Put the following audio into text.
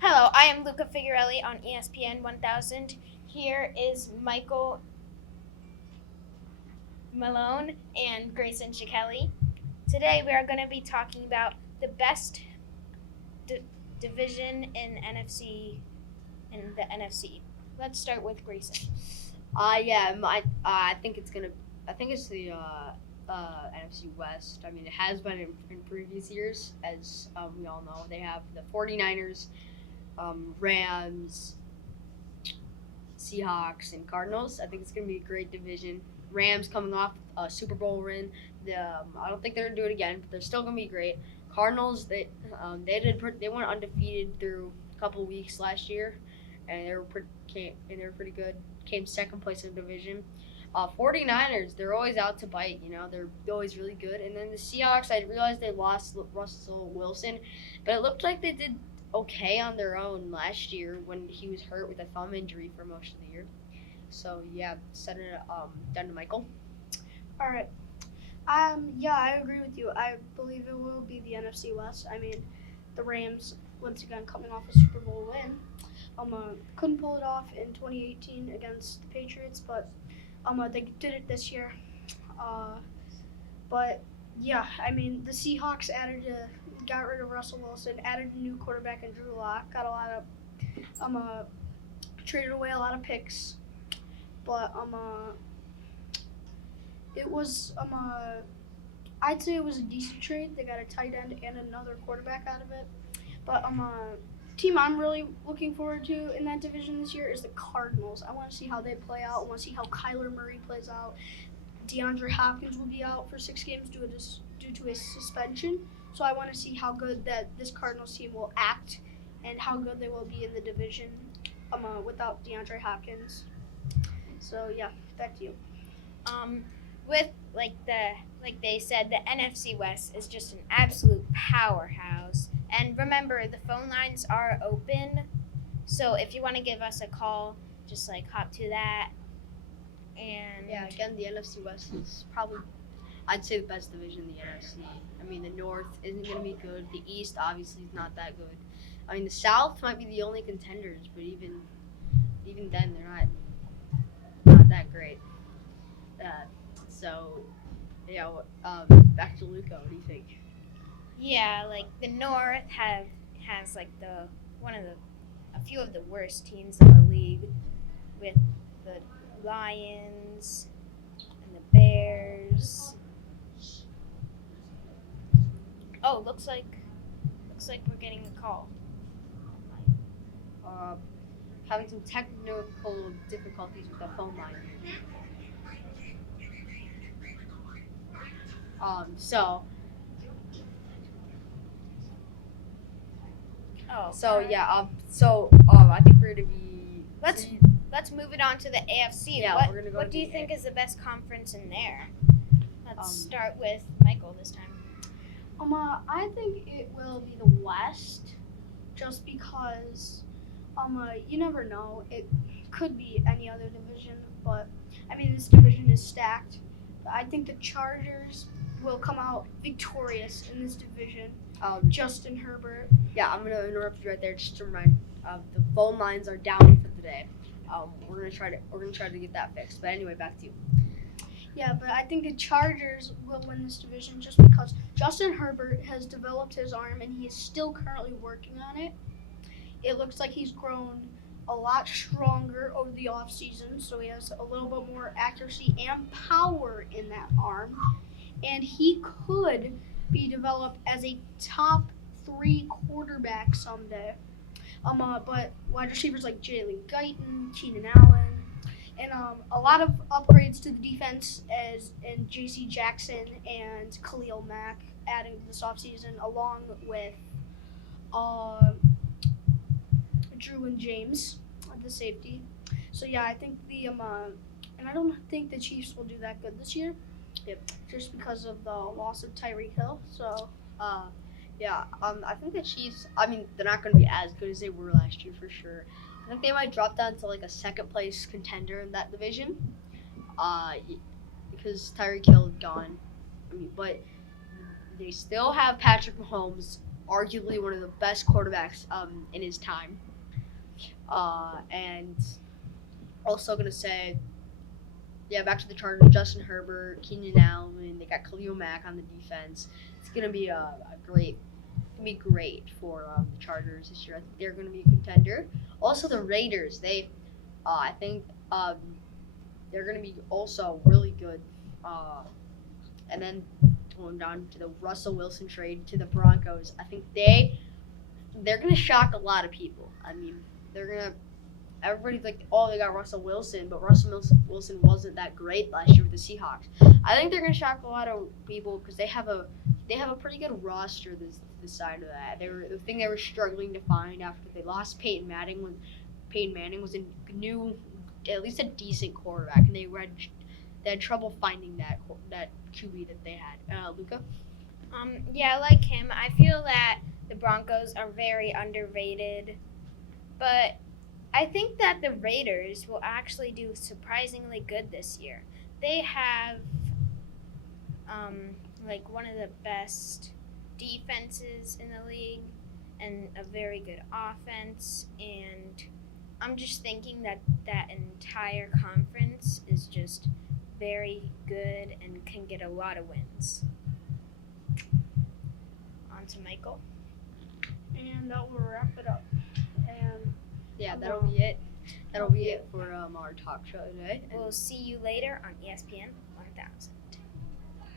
Hello, I am Luca Figurelli on ESPN 1000. Here is Michael Malone and Grayson Shikeli. Today we are going to be talking about the best division in the NFC. Let's start with Grayson. I think it's the NFC West. I mean, it has been in previous years, as we all know. They have the 49ers, Rams, Seahawks, and Cardinals. I think it's going to be a great division. Rams coming off a Super Bowl win. I don't think they're going to do it again, but they're still going to be great. Cardinals, they went undefeated through a couple weeks last year, and they were pretty good. Came second place in the division. 49ers, they're always out to bite. They're always really good. And then the Seahawks, I realized they lost Russell Wilson, but it looked like they did okay on their own last year when he was hurt with a thumb injury for most of the year. So yeah, send it down to Michael. All right. Yeah, I agree with you. I believe it will be the NFC West. I mean, the Rams once again coming off a Super Bowl win. Couldn't pull it off in 2018 against the Patriots, but they did it this year. But yeah, I mean, the Seahawks got rid of Russell Wilson, added a new quarterback in Drew Lock, got a lot of traded away a lot of picks, but it was I'd say it was a decent trade. They got a tight end and another quarterback out of it. But team I'm really looking forward to in that division this year is the Cardinals. I want to see how they play out. I want to see how Kyler Murray plays out. DeAndre Hopkins will be out for 6 games due to a suspension. So I want to see how good that this Cardinals team will act and how good they will be in the division without DeAndre Hopkins. So yeah, back to you. With like they said, the NFC West is just an absolute powerhouse. And remember, the phone lines are open, so if you want to give us a call, just hop to that. And yeah, again, the NFC West is probably, I'd say, the best division in the NFC. I mean, the North isn't going to be good. The East obviously is not that good. I mean, the South might be the only contenders, but even then, they're not that great. So, yeah. Back to Luca. What do you think? Yeah, the North has the one of the a few of the worst teams in the league, with the Lions and the Bears. Oh, looks like we're getting a call. Having some technical difficulties with the phone line. So I think we're gonna be. Let's move it on to the AFC. Yeah, we're gonna go. What do you think is the best conference in there? Let's start with Michael this time. I think it will be the West, just because you never know. It could be any other division, but I mean this division is stacked. I think the Chargers will come out victorious in this division. Justin Herbert. Yeah, I'm gonna interrupt you right there just to remind. The phone lines are down for today. We're gonna try to get that fixed. But anyway, back to you. Yeah, but I think the Chargers will win this division just because Justin Herbert has developed his arm and he is still currently working on it. It looks like he's grown a lot stronger over the offseason, so he has a little bit more accuracy and power in that arm. And he could be developed as a top 3 quarterback someday. But wide receivers like Jalen Guyton, Keenan Allen, and a lot of upgrades to the defense and J.C. Jackson and Khalil Mack adding this offseason, along with Drew and James, the safety. So yeah, I think and I don't think the Chiefs will do that good this year. Yep. Just because of the loss of Tyreek Hill. So. I think the Chiefs. I mean, they're not going to be as good as they were last year for sure. I think they might drop down to a second place contender in that division. Because Tyreek Hill is gone. I mean, but they still have Patrick Mahomes arguably one of the best quarterbacks in his time. And also gonna say, yeah, back to the Chargers. Justin Herbert, Keenan Allen. They got Khalil Mack on the defense. It's gonna be a great. Gonna be great for the Chargers this year. I think they're gonna be a contender. Also, the Raiders. I think they're gonna be also really good. And then going down to the Russell Wilson trade to the Broncos. I think they're gonna shock a lot of people. I mean, everybody's like, oh, they got Russell Wilson, but Russell Wilson wasn't that great last year with the Seahawks. I think they're gonna shock a lot of people because they have a pretty good roster this side of that. The thing they were struggling to find after they lost Peyton Manning was a new, at least a decent quarterback, and they had trouble finding that QB that they had. Luca? Yeah, like him, I feel that the Broncos are very underrated, but I think that the Raiders will actually do surprisingly good this year. They have like one of the best defenses in the league and a very good offense, and I'm just thinking that that entire conference is just very good and can get a lot of wins. On to Michael. And that will wrap it up. And Yeah, that'll be it. That'll be it for our talk show today. We'll see you later on ESPN 1000.